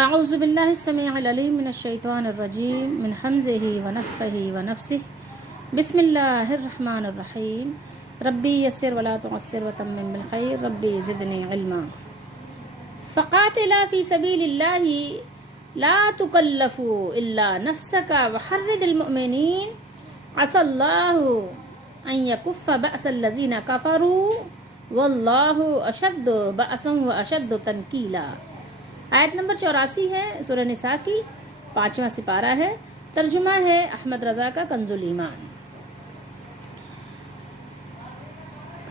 اعوذ باللہ السمیع العلیم من الشیطان الرجیم من حمزہ ونفخہ ونفثہ بسم اللہ الرحمن الرحیم ربی یسر ولا تعسر وتمم بالخیر ربی زدنی علما فقاتلا فی سبیل اللہ لا تکلفوا الا نفسک وحرد المؤمنین عسى اللہ ان یکف بأس الذین کفروا واللہ اشد بأسا واشد تنکیلا۔ آیت نمبر 84 ہے سورہ نساء کی، 5واں سپارہ ہے، ترجمہ ہے احمد رضا کا کنز الایمان۔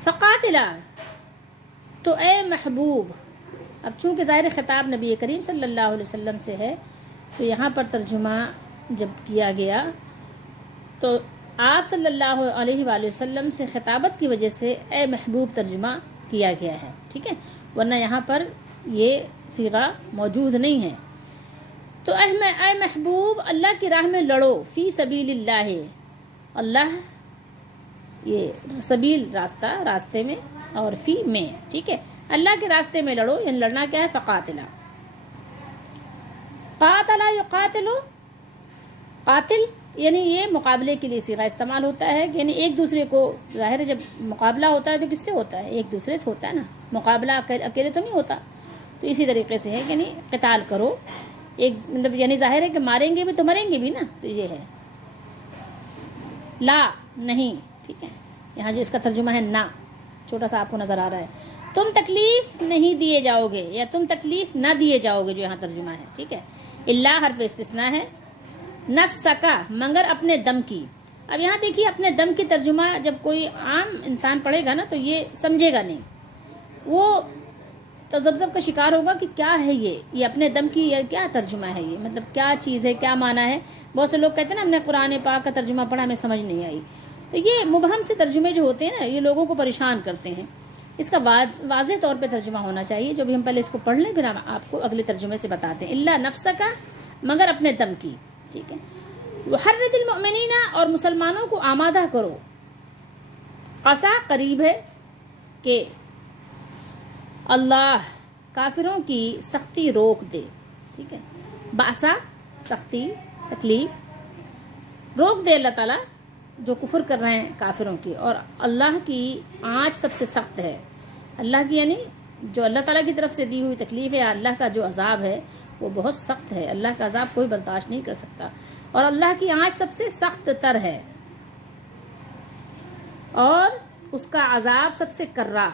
فقاتلا، تو اے محبوب، اب چونکہ ظاہر خطاب نبی کریم صلی اللہ علیہ وسلم سے ہے تو یہاں پر ترجمہ جب کیا گیا تو آپ صلی اللہ علیہ وآلہ وسلم سے خطابت کی وجہ سے اے محبوب ترجمہ کیا گیا ہے، ٹھیک ہے، ورنہ یہاں پر یہ صیغہ موجود نہیں ہے۔ تو اے محبوب، اللہ کی راہ میں لڑو، فی سبیل اللہ، اللہ یہ سبیل راستہ، راستے میں، اور فی میں، ٹھیک ہے، اللہ کے راستے میں لڑو، یعنی لڑنا کیا ہے؟ فقاتلا، قاتلا یقاتلو، قاتل یعنی یہ مقابلے کے لیے صیغہ استعمال ہوتا ہے، یعنی ایک دوسرے کو، ظاہر ہے جب مقابلہ ہوتا ہے تو کس سے ہوتا ہے؟ ایک دوسرے سے ہوتا ہے نا، مقابلہ اکیلے تو نہیں ہوتا، تو اسی طریقے سے ہے، یعنی قتال کرو، ایک مطلب یعنی ظاہر ہے کہ ماریں گے بھی تو مریں گے بھی نا، تو یہ ہے لا، نہیں، ٹھیک ہے، یہاں جو اس کا ترجمہ ہے نا، چھوٹا سا آپ کو نظر آ رہا ہے، تم تکلیف نہیں دیے جاؤ گے یا تم تکلیف نہ دیے جاؤ گے، جو یہاں ترجمہ ہے، ٹھیک ہے، اللہ حرف استثناء ہے، نفس کا، مگر اپنے دم کی۔ اب یہاں دیکھیے اپنے دم کی ترجمہ جب کوئی عام انسان پڑھے گا نا تو یہ سمجھے گا نہیں، وہ تذبذب کا شکار ہوگا کہ کیا ہے یہ اپنے دم کی، یہ کیا ترجمہ ہے، یہ مطلب کیا چیز ہے، کیا معنی ہے۔ بہت سے لوگ کہتے ہیں نا ہم نے قرآن پاک کا ترجمہ پڑھا، ہمیں سمجھ نہیں آئی، تو یہ مبہم سے ترجمے جو ہوتے ہیں نا یہ لوگوں کو پریشان کرتے ہیں۔ اس کا واضح طور پہ ترجمہ ہونا چاہیے، جو بھی ہم پہلے اس کو پڑھ لیں پھر ہم آپ کو اگلے ترجمے سے بتاتے ہیں۔ اللہ نفس کا، مگر اپنے دم کی، ٹھیک ہے، وحرد المؤمنین، اور مسلمانوں کو آمادہ کرو، عسا قریب ہے کہ اللہ کافروں کی سختی روک دے، ٹھیک ہے، باسا سختی، تکلیف، روک دے اللہ تعالیٰ جو کفر کر رہے ہیں کافروں کی، اور اللہ کی آنچ سب سے سخت ہے، اللہ کی یعنی جو اللہ تعالیٰ کی طرف سے دی ہوئی تکلیف ہے، اللہ کا جو عذاب ہے وہ بہت سخت ہے، اللہ کا عذاب کوئی برداشت نہیں کر سکتا، اور اللہ کی آنچ سب سے سخت تر ہے، اور اس کا عذاب سب سے کرا،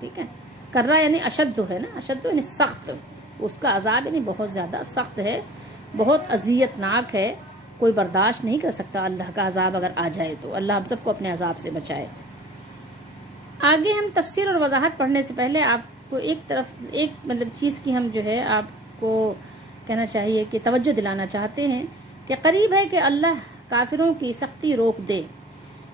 ٹھیک ہے، کرا یعنی اشد ہے نا، اشد یعنی سخت، اس کا عذاب یعنی بہت زیادہ سخت ہے، بہت اذیت ناک ہے، کوئی برداشت نہیں کر سکتا اللہ کا عذاب اگر آ جائے تو۔ اللہ ہم سب کو اپنے عذاب سے بچائے۔ آگے ہم تفسیر اور وضاحت پڑھنے سے پہلے آپ کو ایک مطلب چیز کی ہم جو ہے آپ کو کہنا چاہیے کہ توجہ دلانا چاہتے ہیں کہ قریب ہے کہ اللہ کافروں کی سختی روک دے۔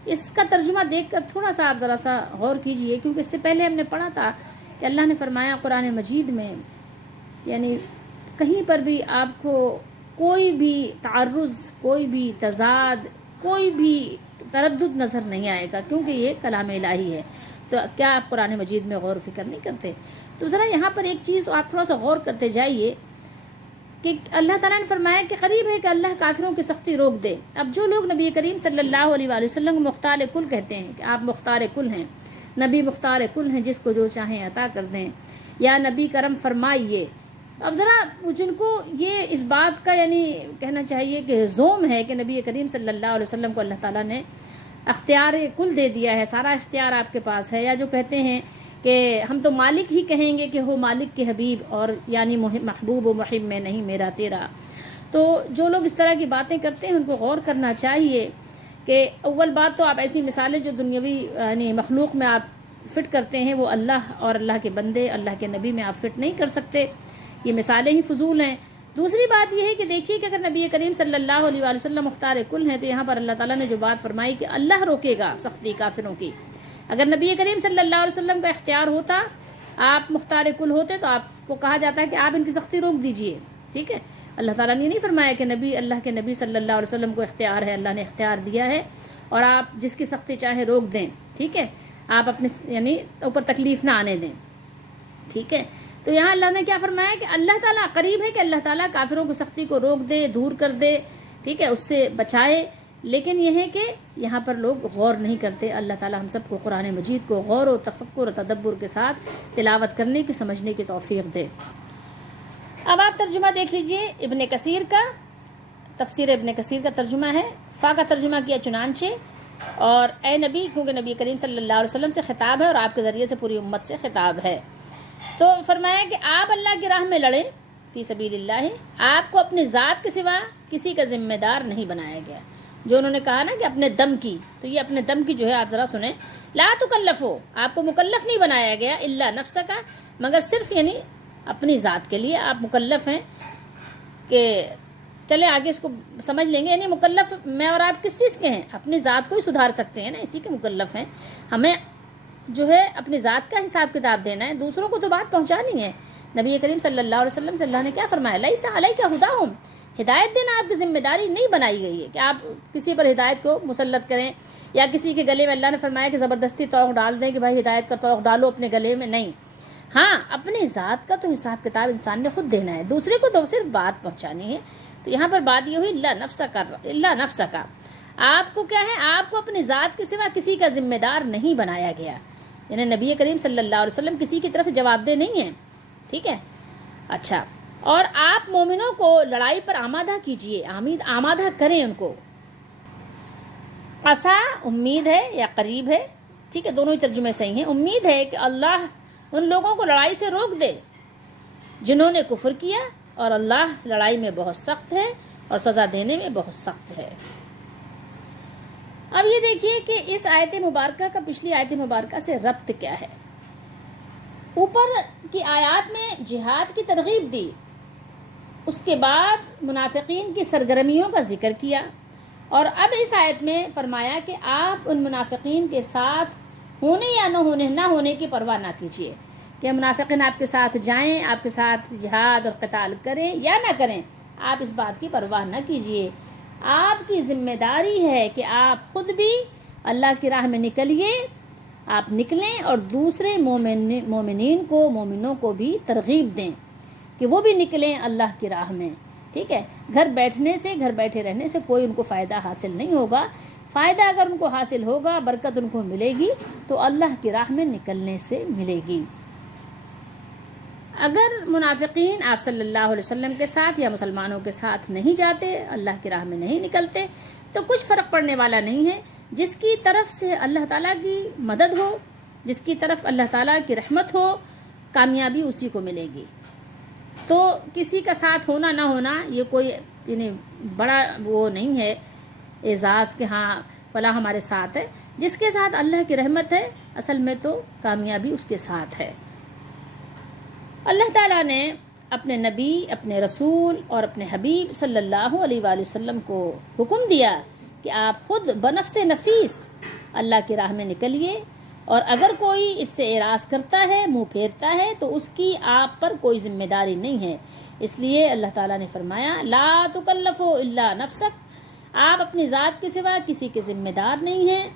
اس کا ترجمہ دیکھ کر تھوڑا سا آپ ذرا سا غور کیجئے، کیونکہ اس سے پہلے ہم نے پڑھا تھا کہ اللہ نے فرمایا قرآن مجید میں، یعنی کہیں پر بھی آپ کو کوئی بھی تعرض، کوئی بھی تضاد، کوئی بھی تردد نظر نہیں آئے گا، کیونکہ یہ کلام الہی ہے۔ تو کیا آپ قرآن مجید میں غور و فکر نہیں کرتے؟ تو ذرا یہاں پر ایک چیز آپ تھوڑا سا غور کرتے جائیے کہ اللہ تعالیٰ نے فرمایا کہ قریب ہے کہ اللہ کافروں کی سختی روک دے۔ اب جو لوگ نبی کریم صلی اللہ علیہ وآلہ وسلم کو مختار کل کہتے ہیں کہ آپ مختار کل ہیں، نبی مختار کل ہیں، جس کو جو چاہیں عطا کر دیں، یا نبی کرم فرمائیے، اب ذرا جن کو یہ اس بات کا یعنی کہنا چاہیے کہ زوم ہے کہ نبی کریم صلی اللہ علیہ وسلم کو اللہ تعالیٰ نے اختیار کل دے دیا ہے، سارا اختیار آپ کے پاس ہے، یا جو کہتے ہیں کہ ہم تو مالک ہی کہیں گے کہ ہو مالک کے حبیب، اور یعنی محبوب و محب میں نہیں میرا تیرا، تو جو لوگ اس طرح کی باتیں کرتے ہیں ان کو غور کرنا چاہیے کہ اول بات تو آپ ایسی مثالیں جو دنیاوی یعنی مخلوق میں آپ فٹ کرتے ہیں وہ اللہ اور اللہ کے بندے، اللہ کے نبی میں آپ فٹ نہیں کر سکتے، یہ مثالیں ہی فضول ہیں۔ دوسری بات یہ ہے کہ دیکھیے کہ اگر نبی کریم صلی اللہ علیہ وآلہ وسلم مختار کل ہیں تو یہاں پر اللہ تعالیٰ نے جو بات فرمائی کہ اللہ روکے گا سختی کافروں کی، اگر نبی کریم صلی اللہ علیہ وسلم کا اختیار ہوتا، آپ مختار کل ہوتے، تو آپ کو کہا جاتا ہے کہ آپ ان کی سختی روک دیجئے، ٹھیک ہے، اللہ تعالیٰ نے نہیں فرمایا کہ اللہ کے نبی صلی اللہ علیہ وسلم کو اختیار ہے، اللہ نے اختیار دیا ہے اور آپ جس کی سختی چاہے روک دیں، ٹھیک ہے، آپ اپنے یعنی اوپر تکلیف نہ آنے دیں، ٹھیک ہے۔ تو یہاں اللہ نے کیا فرمایا کہ اللہ تعالیٰ قریب ہے کہ اللہ تعالیٰ کافروں کو سختی کو روک دے، دور کر دے، ٹھیک ہے، اس سے بچائے. لیکن یہ ہے کہ یہاں پر لوگ غور نہیں کرتے. اللہ تعالیٰ ہم سب کو قرآن مجید کو غور و تفکر و تدبر کے ساتھ تلاوت کرنے کی، سمجھنے کی توفیق دے. اب آپ ترجمہ دیکھ لیجئے ابن کثیر کا. تفسیر ابن کثیر کا ترجمہ ہے. فا کا ترجمہ کیا چنانچہ، اور اے نبی، کیونکہ نبی کریم صلی اللہ علیہ وسلم سے خطاب ہے اور آپ کے ذریعے سے پوری امت سے خطاب ہے. تو فرمایا کہ آپ اللہ کی راہ میں لڑیں، فی سبیل اللہ. آپ کو اپنی ذات کے سوا کسی کا ذمہ دار نہیں بنایا گیا. جو انہوں نے کہا نا کہ اپنے دم کی، تو یہ اپنے دم کی جو ہے آپ ذرا سنیں. لا تکلفو، آپ کو مکلف نہیں بنایا گیا، الا نفس کا، مگر صرف یعنی اپنی ذات کے لیے آپ مکلف ہیں. کہ چلے آگے اس کو سمجھ لیں گے. یعنی مکلف میں اور آپ کس چیز کے ہیں؟ اپنی ذات کو ہی سدھار سکتے ہیں نا، اسی کے مکلف ہیں. ہمیں جو ہے اپنی ذات کا حساب کتاب دینا ہے، دوسروں کو تو بات پہنچانی ہے. نبی کریم صلی اللہ علیہ وسلم سے اللہ نے کیا فرمایا؟ لیس علیک ھداھم، ہدایت دینا آپ کی ذمہ داری نہیں بنائی گئی ہے کہ آپ کسی پر ہدایت کو مسلط کریں، یا کسی کے گلے میں اللہ نے فرمایا کہ زبردستی توق ڈال دیں کہ بھائی ہدایت کا توق ڈالو اپنے گلے میں. نہیں، ہاں اپنی ذات کا تو حساب کتاب انسان نے خود دینا ہے، دوسرے کو تو صرف بات پہنچانی ہے. تو یہاں پر بات یہ ہوئی اللہ نفس کا. آپ کو کیا ہے؟ آپ کو اپنی ذات کے سوا کسی کا ذمہ دار نہیں بنایا گیا. یعنی نبی کریم صلی اللہ علیہ وسلم کسی کی طرف جواب دہ نہیں ہیں، ٹھیک ہے. اچھا، اور آپ مومنوں کو لڑائی پر آمادہ کیجئے، آمادہ کریں ان کو. عسا امید ہے یا قریب ہے، ٹھیک ہے، دونوں ہی ترجمے صحیح ہیں. امید ہے کہ اللہ ان لوگوں کو لڑائی سے روک دے جنہوں نے کفر کیا، اور اللہ لڑائی میں بہت سخت ہے اور سزا دینے میں بہت سخت ہے. اب یہ دیکھیے کہ اس آیت مبارکہ کا پچھلی آیت مبارکہ سے ربط کیا ہے. اوپر کی آیات میں جہاد کی ترغیب دی، اس کے بعد منافقین کی سرگرمیوں کا ذکر کیا، اور اب اس آیت میں فرمایا کہ آپ ان منافقین کے ساتھ ہونے یا نہ ہونے کی پرواہ نہ کیجیے. کہ منافقین آپ کے ساتھ جائیں، آپ کے ساتھ جہاد اور قتال کریں یا نہ کریں، آپ اس بات کی پرواہ نہ کیجیے. آپ کی ذمہ داری ہے کہ آپ خود بھی اللہ کی راہ میں نکلیے، آپ نکلیں اور دوسرے مومنین کو، مومنوں کو بھی ترغیب دیں کہ وہ بھی نکلیں اللہ کی راہ میں. ٹھیک ہے، گھر بیٹھے رہنے سے کوئی ان کو فائدہ حاصل نہیں ہوگا. فائدہ اگر ان کو حاصل ہوگا، برکت ان کو ملے گی تو اللہ کی راہ میں نکلنے سے ملے گی. اگر منافقین آپ صلی اللہ علیہ وسلم کے ساتھ یا مسلمانوں کے ساتھ نہیں جاتے، اللہ کی راہ میں نہیں نکلتے، تو کچھ فرق پڑنے والا نہیں ہے. جس کی طرف سے اللہ تعالیٰ کی مدد ہو، جس کی طرف اللہ تعالیٰ کی رحمت ہو، کامیابی اسی کو ملے گی. تو کسی کا ساتھ ہونا نہ ہونا یہ کوئی یعنی بڑا وہ نہیں ہے اعزاز کہ ہاں فلاں ہمارے ساتھ ہے. جس کے ساتھ اللہ کی رحمت ہے، اصل میں تو کامیابی اس کے ساتھ ہے. اللہ تعالیٰ نے اپنے نبی، اپنے رسول اور اپنے حبیب صلی اللہ علیہ وآلہ وسلم کو حکم دیا کہ آپ خود بنفس نفیس اللہ کی راہ میں نکلیے، اور اگر کوئی اس سے اعراض کرتا ہے، منہ پھیرتا ہے، تو اس کی آپ پر کوئی ذمہ داری نہیں ہے. اس لیے اللہ تعالیٰ نے فرمایا لا تکلفوا الا نفسک، آپ اپنی ذات کے سوا کسی کے ذمہ دار نہیں ہیں،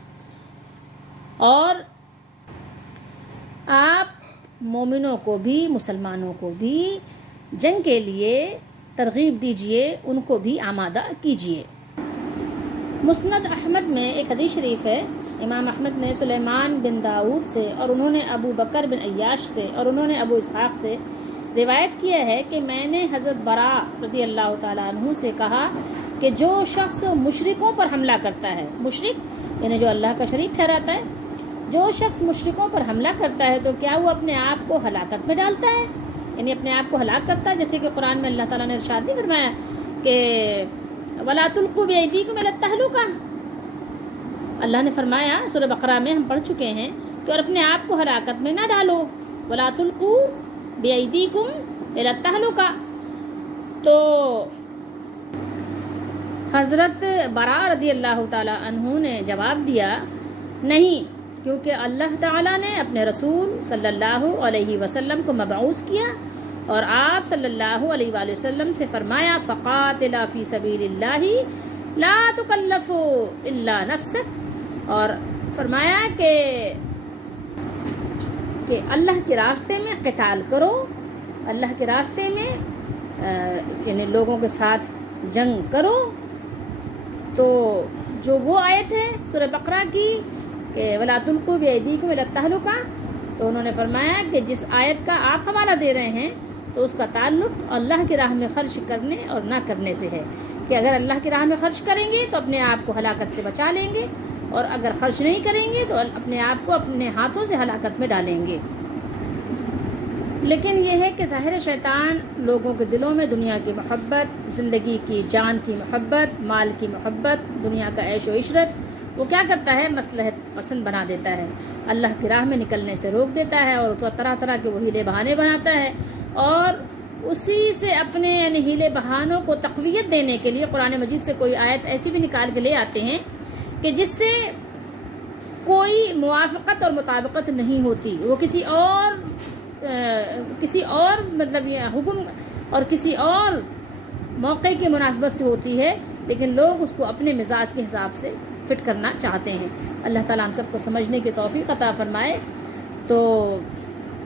اور آپ مومنوں کو بھی، مسلمانوں کو بھی جنگ کے لیے ترغیب دیجئے، ان کو بھی آمادہ کیجئے. مسند احمد میں ایک حدیث شریف ہے، امام احمد نے سلیمان بن داؤد سے، اور انہوں نے ابو بکر بن عیاش سے، اور انہوں نے ابو اسحاق سے روایت کیا ہے کہ میں نے حضرت براء رضی اللہ تعالیٰ عنہ سے کہا کہ جو شخص مشرکوں پر حملہ کرتا ہے، مشرک یعنی جو اللہ کا شریک ٹھہراتا ہے، جو شخص مشرکوں پر حملہ کرتا ہے تو کیا وہ اپنے آپ کو ہلاکت میں ڈالتا ہے؟ یعنی اپنے آپ کو ہلاک کرتا ہے. جیسے کہ قرآن میں اللہ تعالیٰ نے ارشاد نہیں فرمایا کہ وَلَا تُلْقُوا بِأَيْدِيكُمْ إِلَى التَّهْلُكَةِ، اللہ نے فرمایا سورہ بقرہ میں ہم پڑھ چکے ہیں کہ اور اپنے آپ کو ہلاکت میں نہ ڈالو، وَلَا تُلْقُوا بِأَيْدِيكُمْ إِلَى التَّهْلُكَةِ. تو حضرت براء رضی اللہ تعالیٰ عنہ نے جواب دیا نہیں، کیونکہ اللہ تعالیٰ نے اپنے رسول صلی اللہ علیہ وسلم کو مبعوث کیا، اور آپ صلی اللہ علیہ وآلہ وسلم سے فرمایا فَقَاتِلَا فِي سَبِيلِ اللَّهِ لَا تُكَلَّفُوا إِلَّا نَفْسَكَ، اور فرمایا کہ اللہ کے راستے میں قتال کرو، اللہ کے راستے میں یعنی لوگوں کے ساتھ جنگ کرو. تو جو وہ آیت ہے سورہ بقرہ کی کہ وَلَا تُلْقُوا بِأَيْدِيكُمْ إِلَى التَّهْلُكَةِ، تو انہوں نے فرمایا کہ جس آیت کا آپ حوالہ دے رہے ہیں تو اس کا تعلق اللہ کی راہ میں خرچ کرنے اور نہ کرنے سے ہے، کہ اگر اللہ کی راہ میں خرچ کریں گے تو اپنے آپ کو ہلاکت سے بچا لیں گے، اور اگر خرچ نہیں کریں گے تو اپنے آپ کو اپنے ہاتھوں سے ہلاکت میں ڈالیں گے. لیکن یہ ہے کہ ظاہر شیطان لوگوں کے دلوں میں دنیا کی محبت، زندگی کی جان کی محبت، مال کی محبت، دنیا کا عیش و عشرت وہ کیا کرتا ہے، مصلحت پسند بنا دیتا ہے، اللہ کی راہ میں نکلنے سے روک دیتا ہے، اور طرح طرح کے وہ ہیلے بہانے بناتا ہے، اور اسی سے اپنے یعنی ہیلے بہانوں کو تقویت دینے کے لیے قرآن مجید سے کوئی آیت ایسی بھی نکال کے لے آتے ہیں کہ جس سے کوئی موافقت اور مطابقت نہیں ہوتی، وہ کسی اور مطلب یہ حکم اور کسی اور موقع کی مناسبت سے ہوتی ہے، لیکن لوگ اس کو اپنے مزاج کے حساب سے فٹ کرنا چاہتے ہیں. اللہ تعالیٰ ہم سب کو سمجھنے کی توفیق عطا فرمائے. تو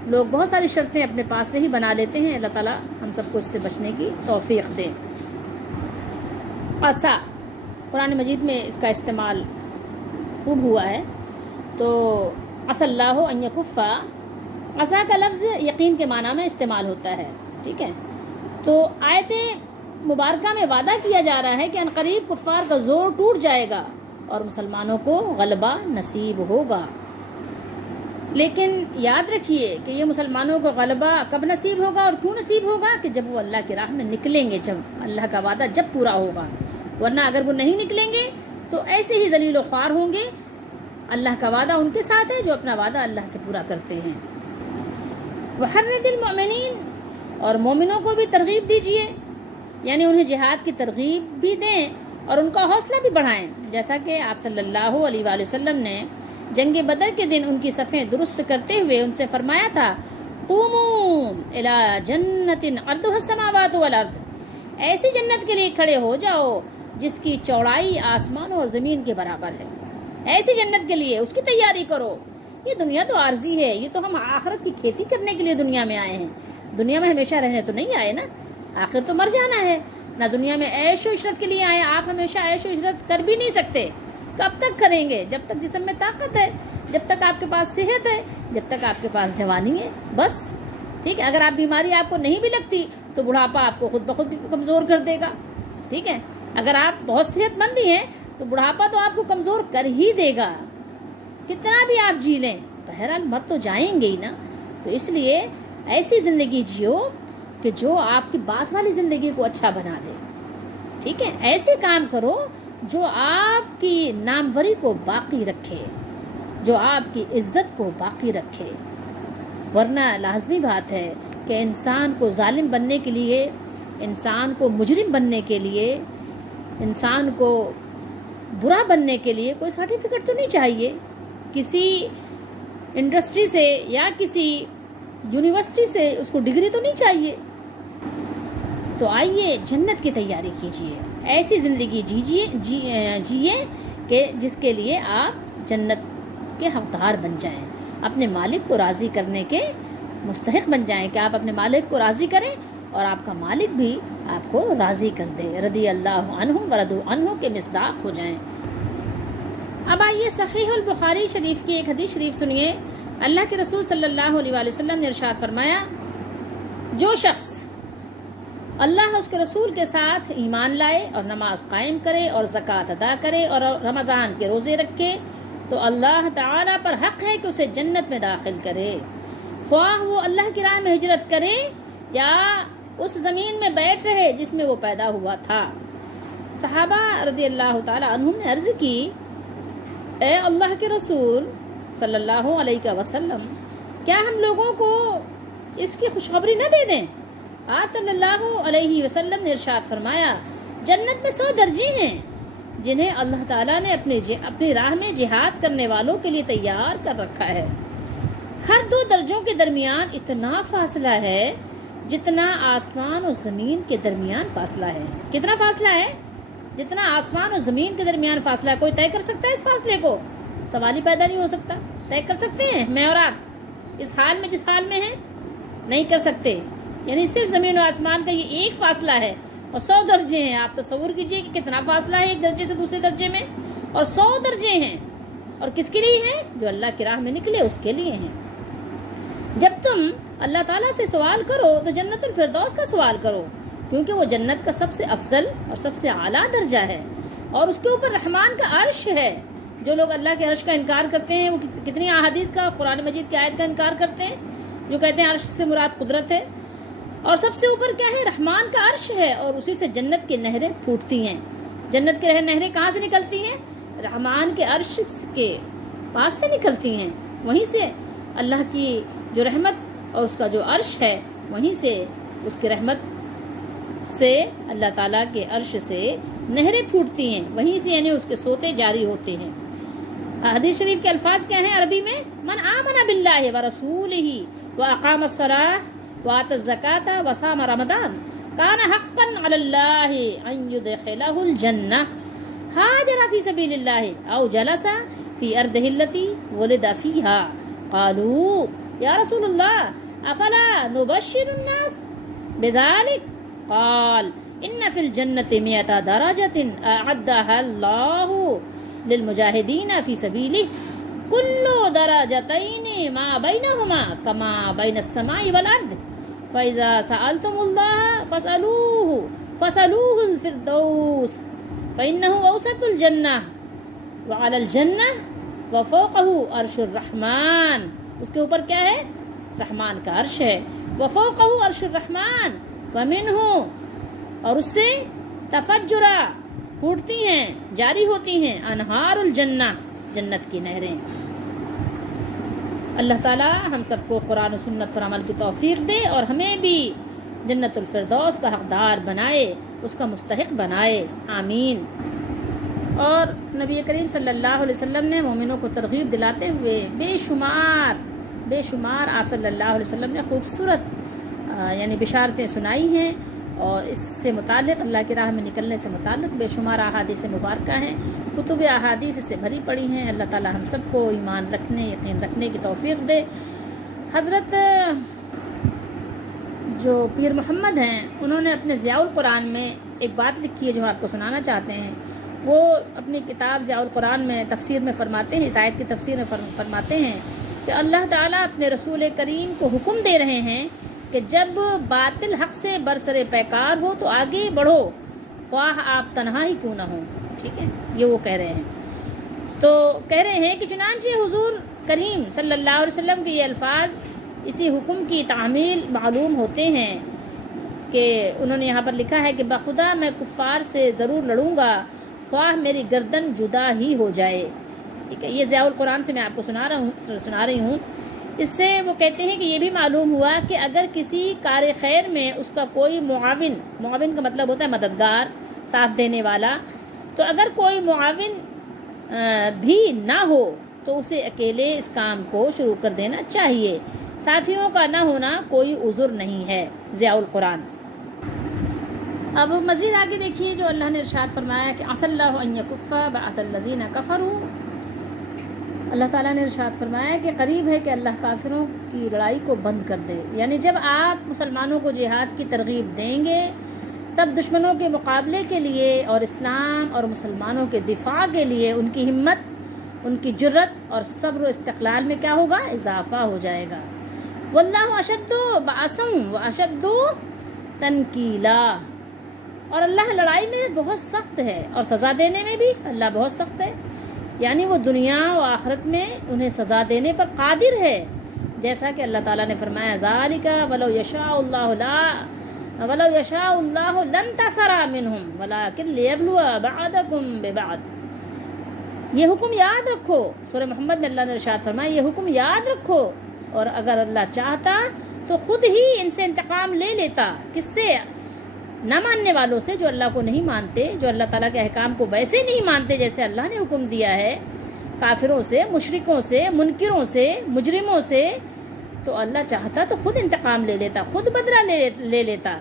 لوگ بہت ساری شرطیں اپنے پاس سے ہی بنا لیتے ہیں، اللہ تعالیٰ ہم سب کو اس سے بچنے کی توفیق دے. قسا قرآن مجید میں اس کا استعمال خوب ہوا ہے. تو عسى اللہ ان یکف، قسا کا لفظ یقین کے معنی میں استعمال ہوتا ہے. ٹھیک ہے، تو آیت مبارکہ میں وعدہ کیا جا رہا ہے کہ عنقریب کفار کا زور ٹوٹ جائے گا اور مسلمانوں کو غلبہ نصیب ہوگا. لیکن یاد رکھیے کہ یہ مسلمانوں کو غلبہ کب نصیب ہوگا اور کیوں نصیب ہوگا، کہ جب وہ اللہ کی راہ میں نکلیں گے، جب اللہ کا وعدہ جب پورا ہوگا. ورنہ اگر وہ نہیں نکلیں گے تو ایسے ہی ذلیل و خوار ہوں گے. اللہ کا وعدہ ان کے ساتھ ہے جو اپنا وعدہ اللہ سے پورا کرتے ہیں. وحرد المؤمنین، اور مومنوں کو بھی ترغیب دیجیے، یعنی انہیں جہاد کی ترغیب بھی دیں اور ان کا حوصلہ بھی بڑھائیں. جیسا کہ آپ صلی اللہ علیہ وآلہ وسلم نے جنگ بدر کے دن ان کی صفیں درست کرتے ہوئے ان سے فرمایا تھا قوموا الی جنت عرضها السماوات والارض، ایسی جنت کے لیے کھڑے ہو جاؤ جس کی چوڑائی آسمان اور زمین کے برابر ہے. ایسی جنت کے لیے اس کی تیاری کرو. یہ دنیا تو عارضی ہے، یہ تو ہم آخرت کی کھیتی کرنے کے لیے دنیا میں آئے ہیں. دنیا میں ہمیشہ رہنے تو نہیں آئے نا، آخر تو مر جانا ہے. نہ دنیا میں عیش و عشرت کے لیے آئے. آپ ہمیشہ عیش و عشرت کر بھی نہیں سکتے. کب تک کریں گے؟ جب تک جسم میں طاقت ہے، جب تک آپ کے پاس صحت ہے، جب تک آپ کے پاس جوانی ہے، بس. ٹھیک ہے، اگر آپ بیماری آپ کو نہیں بھی لگتی تو بڑھاپا آپ کو خود بخود کمزور کر دے گا. ٹھیک ہے، اگر آپ بہت صحت مند بھی ہیں تو بڑھاپا تو آپ کو کمزور کر ہی دے گا، کتنا بھی آپ جی لیں. بہرحال مر تو جائیں گے ہی نا. تو اس لیے ایسی زندگی جیو کہ جو آپ کی بعد والی زندگی کو اچھا بنا دے. ٹھیک ہے، ایسے کام کرو جو آپ کی ناموری کو باقی رکھے، جو آپ کی عزت کو باقی رکھے. ورنہ لازمی بات ہے کہ انسان کو ظالم بننے کے لیے، انسان کو مجرم بننے کے لیے، انسان کو برا بننے کے لیے کوئی سرٹیفکیٹ تو نہیں چاہیے. کسی انڈسٹری سے یا کسی یونیورسٹی سے اس کو ڈگری تو نہیں چاہیے. تو آئیے جنت کی تیاری کیجیے، ایسی زندگی جیے کہ جس کے لیے آپ جنت کے حقدار بن جائیں، اپنے مالک کو راضی کرنے کے مستحق بن جائیں، کہ آپ اپنے مالک کو راضی کریں اور آپ کا مالک بھی آپ کو راضی کر دے. رضی اللہ عنہم ورضوا عنہ کے مصداق ہو جائیں. اب آئیے صحیح البخاری شریف کی ایک حدیث شریف سنیے. اللہ کے رسول صلی اللہ علیہ وآلہ وسلم نے ارشاد فرمایا، جو شخص اللہ اس کے رسول کے ساتھ ایمان لائے اور نماز قائم کرے اور زکوٰۃ ادا کرے اور رمضان کے روزے رکھے تو اللہ تعالیٰ پر حق ہے کہ اسے جنت میں داخل کرے، خواہ وہ اللہ کی راہ میں ہجرت کرے یا اس زمین میں بیٹھ رہے جس میں وہ پیدا ہوا تھا. صحابہ رضی اللہ تعالیٰ عنہم نے عرض کی، اے اللہ کے رسول صلی اللہ علیہ وسلم، کیا ہم لوگوں کو اس کی خوشخبری نہ دے دیں؟ آپ صلی اللہ علیہ وسلم نے ارشاد فرمایا، جنت میں 100 درجے ہیں جنہیں اللہ تعالیٰ نے اپنی راہ میں جہاد کرنے والوں کے لیے تیار کر رکھا ہے. ہر 2 درجوں کے درمیان اتنا فاصلہ ہے جتنا آسمان اور زمین کے درمیان فاصلہ ہے. کتنا فاصلہ ہے؟ جتنا آسمان اور زمین کے درمیان فاصلہ. کوئی طے کر سکتا ہے اس فاصلے کو؟ سوال ہی پیدا نہیں ہو سکتا. طے کر سکتے ہیں میں اور آپ اس حال میں جس حال میں ہیں؟ نہیں کر سکتے. یعنی صرف زمین و آسمان کا یہ ایک فاصلہ ہے اور 100 درجے ہیں. آپ تصور کیجئے کہ کتنا فاصلہ ہے ایک درجے سے دوسرے درجے میں, اور 100 درجے ہیں. اور کس کے لیے ہیں؟ جو اللہ کی راہ میں نکلے اس کے لیے ہیں. جب تم اللہ تعالیٰ سے سوال کرو تو جنت الفردوس کا سوال کرو, کیونکہ وہ جنت کا سب سے افضل اور سب سے اعلیٰ درجہ ہے, اور اس کے اوپر رحمان کا عرش ہے. جو لوگ اللہ کے عرش کا انکار کرتے ہیں وہ کتنی احادیث کا, قرآن مجید کی آیت کا انکار کرتے ہیں, جو کہتے ہیں عرش سے مراد قدرت ہے, اور سب سے اوپر کیا ہے؟ رحمان کا عرش ہے, اور اسی سے جنت کی نہریں پھوٹتی ہیں. جنت کی نہریں کہاں سے نکلتی ہیں؟ رحمان کے عرش کے پاس سے نکلتی ہیں. وہیں سے اللہ کی جو رحمت اور اس کا جو عرش ہے, وہیں سے اس کی رحمت سے اللہ تعالیٰ کے عرش سے نہریں پھوٹتی ہیں, وہیں سے یعنی اس کے سوتے جاری ہوتے ہیں. حدیث شریف کے الفاظ کیا ہیں عربی میں؟ من آمن باللہ ورسولہ واقام الصلاۃ وآتى الزکاۃ وصام رمضان کان حقا علی اللہ ان یدخلہ الجنہ ہاجر فی سبیل اللہ او جلس فی ارضہ التی ولد فیہا. قالوا یا رسول اللہ افلا نبشر الناس بذلک؟ قال ان فی الجنۃ 100 درجۃ اعدها اللہ للمجاہدین فی سبیلہ کل درجتین ما بینہما کما بین السماء والارض فاذا سألتم اللہ فاسألوہ الفردوس فإنہ اوسط الجنہ وعلی الجنہ وفوقہ عرش الرحمن. اس کے اوپر کیا ہے؟ رحمان کا عرش ہے. وفوقہ عرش الرحمن ومنہ, اور اس سے تفجرا پھوٹتی ہیں, جاری ہوتی ہیں, انہار الجنہ, جنت کی نہریں. اللہ تعالی ہم سب کو قرآن و سنت پر عمل کی توفیق دے اور ہمیں بھی جنت الفردوس کا حقدار بنائے, اس کا مستحق بنائے, آمین. اور نبی کریم صلی اللہ علیہ وسلم نے مومنوں کو ترغیب دلاتے ہوئے بے شمار آپ صلی اللہ علیہ وسلم نے خوبصورت یعنی بشارتیں سنائی ہیں, اور اس سے متعلق اللہ کی راہ میں نکلنے سے متعلق بے شمار احادیث مبارکہ ہیں, کتب احادیث سے بھری پڑی ہیں. اللہ تعالی ہم سب کو ایمان رکھنے, یقین رکھنے کی توفیق دے. حضرت جو پیر محمد ہیں انہوں نے اپنے ضیاء القرآن میں ایک بات لکھی ہے جو آپ کو سنانا چاہتے ہیں. وہ اپنی کتاب ضیاء القرآن میں تفسیر میں فرماتے ہیں, اس آیت کی تفسیر میں فرماتے ہیں کہ اللہ تعالیٰ اپنے رسول کریم کو حکم دے رہے ہیں کہ جب باطل حق سے برسر پیکار ہو تو آگے بڑھو, خواہ آپ تنہا ہی کیوں نہ ہو. ٹھیک ہے, یہ وہ کہہ رہے ہیں. تو کہہ رہے ہیں کہ چنانچہ حضور کریم صلی اللہ علیہ وسلم کے یہ الفاظ اسی حکم کی تعمیل معلوم ہوتے ہیں کہ انہوں نے یہاں پر لکھا ہے کہ بخدا میں کفار سے ضرور لڑوں گا خواہ میری گردن جدا ہی ہو جائے. ٹھیک ہے, یہ ضیاء القرآن سے میں آپ کو سنا رہی ہوں. اس سے وہ کہتے ہیں کہ یہ بھی معلوم ہوا کہ اگر کسی کار خیر میں اس کا کوئی معاون کا مطلب ہوتا ہے مددگار, ساتھ دینے والا, تو اگر کوئی معاون بھی نہ ہو تو اسے اکیلے اس کام کو شروع کر دینا چاہیے. ساتھیوں کا نہ ہونا کوئی عذر نہیں ہے. ضیاء القرآن. اب مزید آگے دیکھیے جو اللہ نے ارشاد فرمایا کہ عسى الله ان يكف بعث الذين كفروا. اللہ تعالیٰ نے ارشاد فرمایا کہ قریب ہے کہ اللہ کافروں کی لڑائی کو بند کر دے. یعنی جب آپ مسلمانوں کو جہاد کی ترغیب دیں گے تب دشمنوں کے مقابلے کے لیے اور اسلام اور مسلمانوں کے دفاع کے لیے ان کی ہمت, ان کی جرت اور صبر و استقلال میں کیا ہوگا؟ اضافہ ہو جائے گا. واللہ اشد بأسا واشد تنکیلا. اور اللہ لڑائی میں بہت سخت ہے اور سزا دینے میں بھی اللہ بہت سخت ہے. یعنی وہ دنیا و آخرت میں انہیں سزا دینے پر قادر ہے, جیسا کہ اللہ تعالیٰ نے فرمایا ذالک ولو یشاء اللہ لانتصر منہم ولکن لیبلو بعضکم ببعض. یہ حکم یاد رکھو, سورہ محمد میں اللہ نے ارشاد فرمایا یہ حکم یاد رکھو, اور اگر اللہ چاہتا تو خود ہی ان سے انتقام لے لیتا. کس سے؟ نہ ماننے والوں سے, جو اللہ کو نہیں مانتے, جو اللہ تعالیٰ کے احکام کو ویسے نہیں مانتے جیسے اللہ نے حکم دیا ہے, کافروں سے, مشرکوں سے, منکروں سے, مجرموں سے. تو اللہ چاہتا تو خود انتقام لے لیتا, خود بدلہ لے لیتا,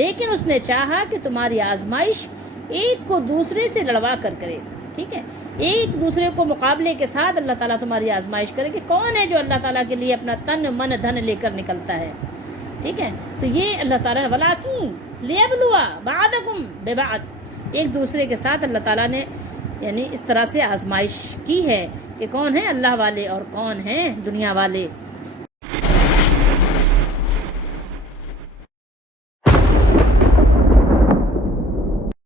لیکن اس نے چاہا کہ تمہاری آزمائش ایک کو دوسرے سے لڑوا کر کرے. ٹھیک ہے, ایک دوسرے کو مقابلے کے ساتھ اللہ تعالیٰ تمہاری آزمائش کرے کہ کون ہے جو اللہ تعالیٰ کے لیے اپنا تن من دھن لے کر نکلتا ہے. ٹھیک ہے. تو یہ اللہ تعالیٰ نے ولاکین لیبلوا بعدکم ببعد، ایک دوسرے کے ساتھ اللہ تعالیٰ نے یعنی اس طرح سے آزمائش کی ہے کہ کون ہیں اللہ والے اور کون ہیں دنیا والے.